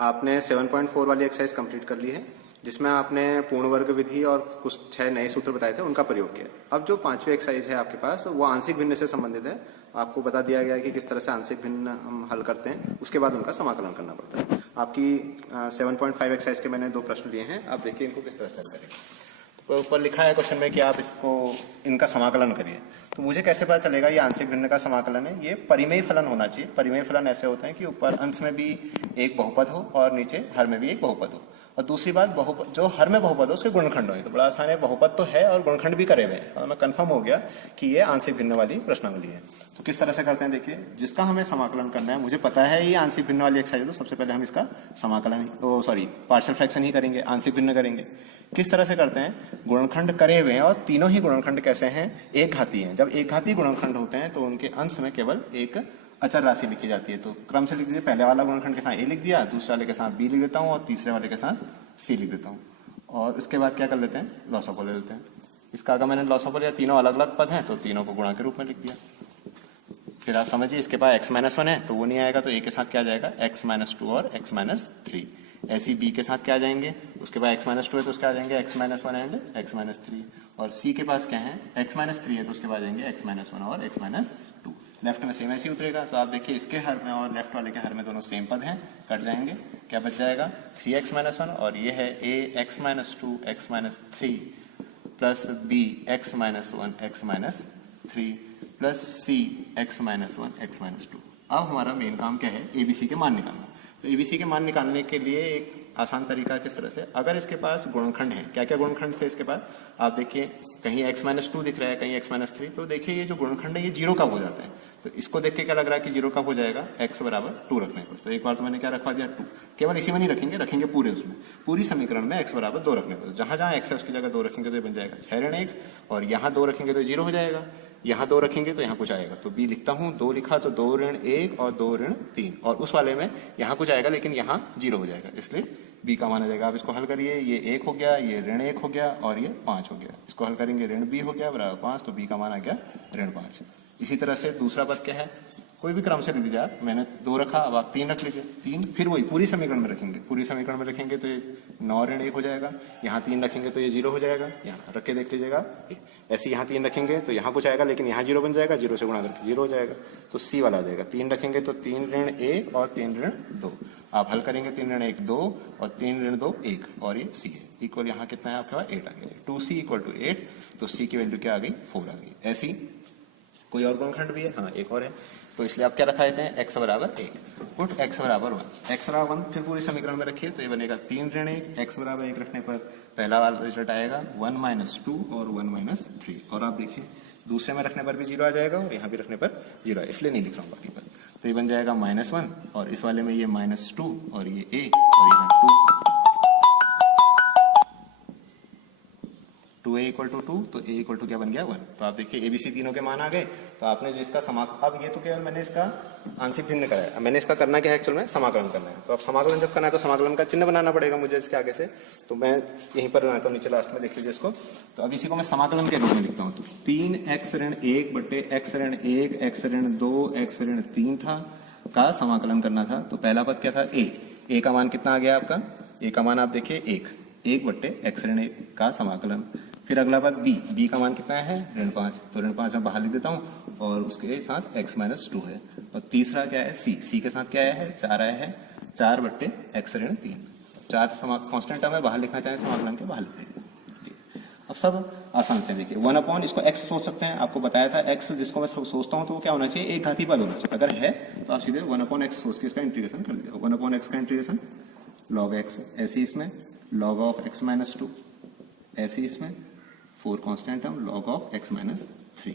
आपने 7.4 वाली exercise complete कर ली है, जिसमें आपने पूर्ण वर्ग विधि और कुछ 6 नए सूत्र बताए थे, उनका प्रयोग किया। अब जो 5वीं एक्सरसाइज है आपके पास, वो आंशिक भिन्न से संबंधित है। आपको बता दिया गया है कि किस तरह से आंशिक भिन्न हम हल करते हैं, उसके बाद उनका समाकलन करना पड़ता है। आपकी 7.5 एक्सरसाइज के मैंने 2 प्रश्न लिए हैं, आप देखिए इनको किस तरह से हल करेंगे। तो ऊपर लिखा है क्वेश्चन में कि आप इनका समाकलन करिए। तो मुझे कैसे पता चलेगा ये आंशिक भिन्न का समाकलन है? ये परिमेय फलन होना चाहिए। परिमेय फलन ऐसे होते हैं कि ऊपर अंश में भी एक बहुपद हो और नीचे हर में भी एक बहुपद हो। और दूसरी बात, जो हर में बहुपद हो उसके गुणनखंड हो। तो बड़ा आसान है, बहुपद तो है और गुणनखंड भी करे हुए हैं, और मैं कंफर्म हो गया कि ये आंशिक भिन्न वाली प्रश्नावली है। तो किस तरह से करते हैं देखिए, जिसका हमें समाकलन करना है, मुझे पता है ये आंशिक भिन्न वाली एक्सरसाइज है, तो सबसे पहले हम इसका समाकलन पार्शियल फ्रैक्शन ही करेंगे, आंशिक भिन्न करेंगे। किस तरह से करते हैं? गुणनखंड करे हुए हैं, और तीनों ही गुणनखंड कैसे हैं? एक घाती हैं। जब एक घाती गुणनखंड होते हैं तो उनके अंश में केवल एक अचर राशि लिखी जाती है। तो क्रम से लिख दीजिए, पहले वाला गुणनखंड के साथ ए लिख दिया, दूसरे वाले के साथ बी लिख देता हूँ, और तीसरे वाले के साथ सी लिख देता हूँ। और इसके बाद क्या कर लेते हैं? लॉसअप ले लेते हैं। इसका अगर मैंने लॉसअप लिया, तीनों अलग अलग पद हैं, तो तीनों को गुणा के रूप में लिख दिया। फिर आप समझिए, इसके पास x-1 है तो वो नहीं आएगा, तो a के साथ क्या जाएगा? x-2 और x-3। ऐसी b के साथ क्या आ जाएंगे? उसके बाद x-2 है तो उसके आ जाएंगे x-1 एंड x-3। और c के पास क्या है? x-3 है तो उसके बाद जाएंगे x-1 और x-2। लेफ्ट में सेम ऐसे ही उतरेगा। तो आप देखिए, इसके हर में और लेफ्ट वाले के हर में दोनों सेम पद हैं, कट जाएंगे। क्या बच जाएगा? 3x-1, और ये है a x-2 x-3 plus b x-1 x-3 plus c x-1 x-2। अब हमारा मेन काम क्या है? एबीसी के मान निकालना। तो एबीसी के मान निकालने के लिए एक आसान तरीका किस तरह से, अगर इसके पास गुणनखंड है, क्या क्या गुणनखंड थे इसके पास? आप देखिए, कहीं x-2 दिख रहा है, कहीं x-3, तो देखिए ये जो गुणनखंड है ये 0 कब हो जाता है? तो इसको देख के क्या लग रहा है कि 0 कब हो जाएगा? x बराबर 2 रखने पर। तो एक बार तो मैंने क्या रखवा दिया? 2। केवल इसी में नहीं रखेंगे पूरे उसमें, पूरी समीकरण में x बराबर 2 रखने पर। जहां जहां x है उसकी जगह 2 रखेंगे तो ये बन जाएगा 6 1, और यहाँ 2 रखेंगे तो 0 हो जाएगा, यहाँ 2 रखेंगे तो यहाँ कुछ आएगा। तो b लिखता हूँ, 2 लिखा तो 2 ऋण 1 और 2 ऋण 3, और उस वाले में यहाँ कुछ आएगा लेकिन यहाँ 0 हो जाएगा, इसलिए b का मान आ जाएगा। आप इसको हल करिए, ये 1 हो गया, ये ऋण 1 हो गया, और ये 5 हो गया। इसको हल करेंगे, ऋण b हो गया बराबर 5, तो b का मान आ गया ऋण 5। इसी तरह से दूसरा पद क्या है? कोई भी क्रम से लिख दीजिए आप। मैंने 2 रखा, अब आप 3 रख लीजिए। 3 फिर वही पूरी समीकरण में रखेंगे, पूरी समीकरण में रखेंगे तो ये 9 ऋण 1 हो जाएगा। यहाँ 3 रखेंगे तो ये 0 हो जाएगा, यहाँ रख के देख लीजिएगा। ऐसे यहाँ 3 रखेंगे तो यहाँ कुछ आएगा लेकिन यहाँ 0 बन जाएगा, 0 से गुणा करके 0 हो जाएगा, तो सी वाला आ जाएगा। 3 रखेंगे तो 3 ऋण 1 और 3 ऋण 2। आप हल करेंगे, 3 ऋण 1 2 और 3 ऋण 2 1, और ये सी है। इक्वल यहाँ कितना है आपके पास? 8 आ गया। 2c इक्वल टू 8, तो सी की वैल्यू क्या आ गई? 4 आ गई। ऐसी कोई और गुणनखंड भी है? हाँ, एक और है। तो इसलिए आप क्या रखा देते हैं? x बराबर 1, पुट x बराबर 1। x बराबर 1 फिर पूरी समीकरण में रखिए, तो ये बनेगा 3 ऋण 1, x बराबर 1 रखने पर पहला वाला रिजल्ट आएगा 1 - 2 और 1 - 3। और आप देखिए, दूसरे में रखने पर भी 0 आ जाएगा और यहाँ भी रखने पर 0 है, इसलिए नहीं लिख रहा हूँ बाकी पर। तो ये बन जाएगा -1, और इस वाले में ये -2 और ये 1 और यहाँ 2a इक्वल टू 2, तो a इक्वल टू क्या बन गया? 1। तो आप देखिए, एबीसी तीनों के मान आ गए। तो आपने जिसका अब ये तो केवल मैंने इसका आंशिक भिन्न कराया, मैंने इसका करना क्या है? एक्चुअल में समाकलन करना है। तो अब समाकलन जब करना है तो समाकलन का चिन्ह बनाना पड़ेगा मुझे इसके आगे से। तो मैं यहीं पर बनाता हूँ, नीचे लास्ट में देख लीजिए इसको। तो अब इसी को मैं समाकलन के रूप में लिखता हूँ। तो 3x ऋण 1 बटे x ऋण 1 x ऋण 2 x ऋण 3 था, का समाकलन करना था। तो पहला पद क्या था? a का मान कितना आ गया आपका? a का मान आप देखिए 1 बटे x ऋण 1 का समाकलन। फिर अगला बात b का मान कितना है? ऋण 5, तो ऋण 5 मैं बाहर लिख देता हूँ, और उसके साथ x-2 है। और तीसरा क्या है? c के साथ क्या आया है? 4 आया है, 4 बट्टे x ऋण 3। 4 कांस्टेंट टर्म है, बाहर लिखना चाहें समाकलन के, बाहर लिखेंगे। अब सब आसान से देखिए, 1 इसको x सोच सकते हैं। आपको बताया था x जिसको मैं सोचता हूँ तो वो क्या होना चाहिए? एक घाती पद होना चाहिए। अगर है तो आप सीधे 1/x सोच के इसका इंटीग्रेशन कर दीजिए। 1/x का इंटीग्रेशन log x, ऐसे इसमें log ऑफ x-2, ऐसे इसमें 4 constant term log of x-3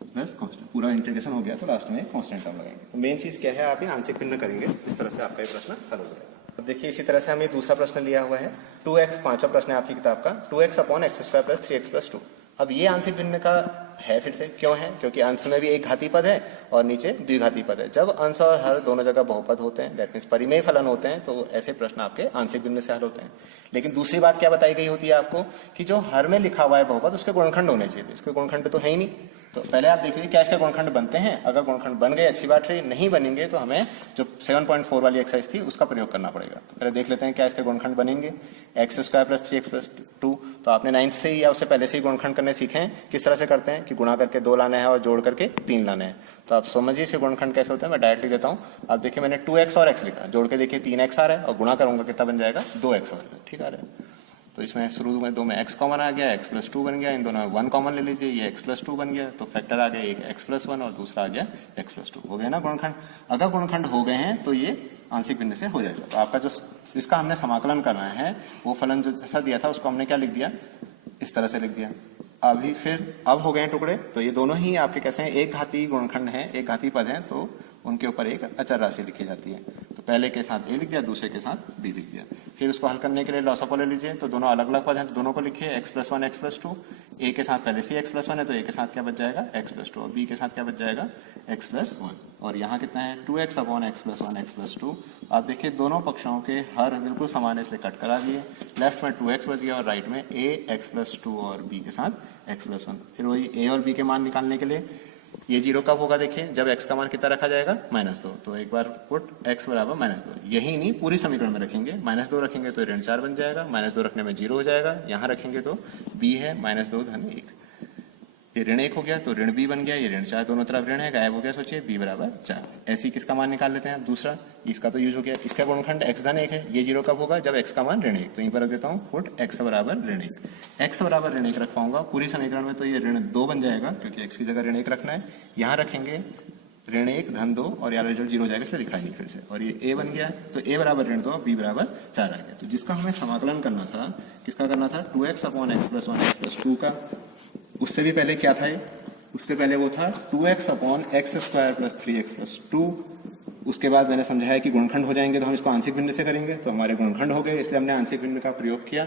plus constant. पूरा इंटीग्रेशन हो गया तो लास्ट में कांस्टेंट टर्म लगाएंगे। तो मेन चीज क्या है? आप ये आंशिक भिन्न करेंगे, इस तरह से आपका ये प्रश्न हल हो जाएगा। अब देखिए, इसी तरह से हमें दूसरा प्रश्न लिया हुआ है 2x, 5वां प्रश्न है आपकी किताब का, 2x/x² + 3x + 2। अब ये आंशिक भिन्न का है, फिर से क्यों है? क्योंकि अंश में भी एक घाती पद है और नीचे द्विघाती पद है। जब अंश और हर दोनों जगह बहुपद होते हैं, दैट मीन्स परिमेय फलन होते हैं, तो ऐसे प्रश्न आपके आंशिक भिन्न से हल होते हैं। लेकिन दूसरी बात क्या बताई गई होती है आपको? कि जो हर में लिखा हुआ है बहुपद, उसके गुणनखंड होने चाहिए। इसके गुणनखंड तो है ही नहीं, तो पहले आप देख लीजिए क्या इसके गुणनखंड बनते हैं। अगर गुणनखंड बन गए अच्छी बात है, नहीं बनेंगे तो हमें जो 7.4 वाली एक्सरसाइज थी उसका प्रयोग करना पड़ेगा। तो पहले देख लेते हैं क्या इसके गुणनखंड बनेंगे। X square plus 3x plus 2, तो आपने 9th से ही या उससे पहले से ही गुणनखंड करने सीखे हैं। किस तरह से करते हैं कि गुणा करके 2 लाना है और जोड़ करके 3 लाना है। तो आप समझिए इसके गुणनखंड कैसे होता है। मैं डायरेक्ट लिख देता हूँ। आप देखिए मैंने 2x और x लिखा, जोड़ के देखिए 3x आ रहा है और गुणा करूंगा कितना बन जाएगा 2x आ रहा है। ठीक आ रहा है। तो इसमें शुरू में 2 में x कॉमन आ गया, x प्लस 2 बन गया, इन दोनों में 1 कॉमन ले लीजिए, ये x प्लस 2 बन गया। तो फैक्टर आ गया, एक x प्लस 1 और दूसरा आ गया x प्लस 2। हो गया ना गुणनखंड। अगर गुणनखंड हो गए हैं तो ये आंशिक भिन्न से हो जाएगा। तो आपका जो इसका हमने समाकलन करना है वो फलन जो जैसा दिया था उसको हमने क्या लिख दिया, इस तरह से लिख दिया। अभी फिर अब हो गए हैं टुकड़े, तो ये दोनों ही आपके कैसे हैं, एक घातीय गुणनखंड है, एक घातीय पद है, तो उनके ऊपर एक अचर राशि लिखी जाती है। तो पहले के साथ a लिख दिया, दूसरे के साथ b लिख दिया। फिर उसको हल करने के लिए लॉस ऑफ ले लीजिए। तो दोनों अलग अलग पद हैं तो दोनों को लिखिए, x plus 1 x plus 2। a के साथ पहले से x प्लस 1 है तो a के साथ क्या बच जाएगा x प्लस 2 और b के साथ क्या बच जाएगा x प्लस 1। और यहाँ कितना है 2x upon x plus 1 x plus 2। आप देखिए दोनों पक्षों के हर बिल्कुल समान है इसलिए कट करा दिए। लेफ्ट में 2x बच गया और राइट में a x प्लस 2 और b के साथ x प्लस 1। फिर वही a और b के मान निकालने के लिए ये जीरो कब होगा देखिए, जब x का मान कितना रखा जाएगा -2। तो एक बार पुट x बराबर -2, यही नहीं पूरी समीकरण में रखेंगे। -2 रखेंगे तो ऋण 4 बन जाएगा, -2 रखने में 0 हो जाएगा। यहाँ रखेंगे तो b है -2 धन 1, ये ऋण 1 हो गया तो ऋण b बन गया, ये ऋण 4 दोनों तरफ ऋण है, गायब हो गया। सोचिए b बराबर 4। ऐसे ही किसका मान निकाल लेते हैं दूसरा, इसका तो यूज हो गया। इसका गुणनखंड x धन 1 है, ये 0 कब होगा जब x का मान ऋण 1। तो यहीं पर रख देता हूँ पुट x बराबर ऋण 1। x बराबर ऋण 1 रखवाऊंगा पूरी समीकरण में तो ये ऋण 2 बन जाएगा क्योंकि x की जगह ऋण 1 रखना है। यहाँ रखेंगे ऋण 1 धन 2 और यहाँ रिजल्ट 0 हो जाएगा इसलिए लिखा नहीं फिर से। और ये a बन गया तो a बराबर ऋण 2 b बराबर 4 आ गया। तो जिसका हमें समाकलन करना था, किसका करना था 2x upon x plus 1 x plus 2 का। उससे भी पहले क्या था ये, उससे पहले वो था 2x upon x square plus 3x plus 2। उसके बाद मैंने समझाया कि गुणनखंड हो जाएंगे तो हम इसको आंशिक भिन्न से करेंगे। तो हमारे गुणनखंड हो गए इसलिए हमने आंशिक भिन्न का प्रयोग किया।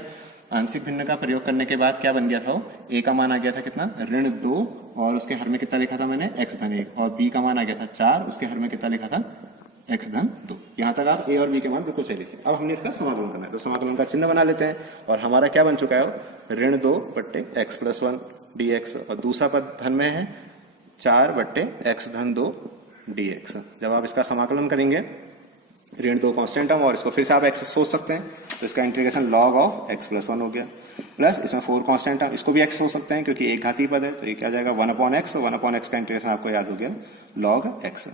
आंशिक भिन्न का प्रयोग करने के बाद क्या बन गया था, a का मान आ गया था कितना ऋण 2 और उसके हर में कितना लिखा था मैंने x धन 1, और b का मान आ गया था 4, उसके हर में कितना लिखा था x धन 2। यहाँ तक आप a और b के मान बिल्कुल सही लिखे। अब हमने इसका समाकलन करना है तो समाकलन का चिन्ह बना लेते हैं और हमारा क्या बन चुका है ऋण 2 बट्टे x प्लस 1 dx और दूसरा पद धन में है 4 बट्टे x धन 2 dx। जब आप इसका समाकलन करेंगे ऋण 2 कांस्टेंट टर्म और इसको फिर से आप x सोच सकते हैं तो इसका integration log of x plus 1 हो गया, प्लस इसमें 4 कांस्टेंट टर्म, इसको भी x सोच सकते हैं क्योंकि एक घातीय पद है तो ये क्या जाएगा 1 अपॉन x। 1 अपॉन x का इंटीग्रेशन आपको याद हो गया log x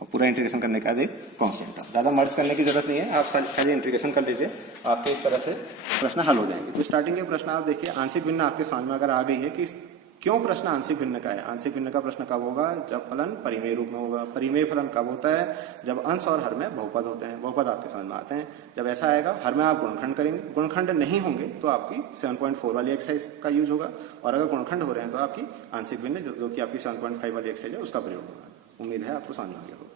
और पूरा इंटीग्रेशन करने का एक कांस्टेंट टर्म। ज़्यादा मर्ज करने की जरूरत नहीं है, आप खाली इंटीग्रेशन कर लीजिए, आपके इस तरह से प्रश्न हल हो जाएंगे। तो स्टार्टिंग के प्रश्न आप देखिए आंशिक भिन्न आपके समझ में अगर आ गई है कि क्यों प्रश्न आंशिक भिन्न का है। आंशिक भिन्न का प्रश्न कब होगा जब फलन परिमेय रूप में होगा। परिमेय फलन कब होता है जब अंश और हर में बहुपद होते हैं। बहुपद आपके समझ में आते हैं जब ऐसा आएगा, हर में आप गुणनखंड करेंगे। गुणनखंड नहीं होंगे तो आपकी 7.4 वाली एक्सरसाइज का यूज होगा और अगर गुणनखंड हो रहे हैं तो आपकी आंशिक भिन्न जो कि आपकी 7.5 वाली एक्सरसाइज है उसका प्रयोग होगा। उम्मीद है आपको समझ में आ गया होगा।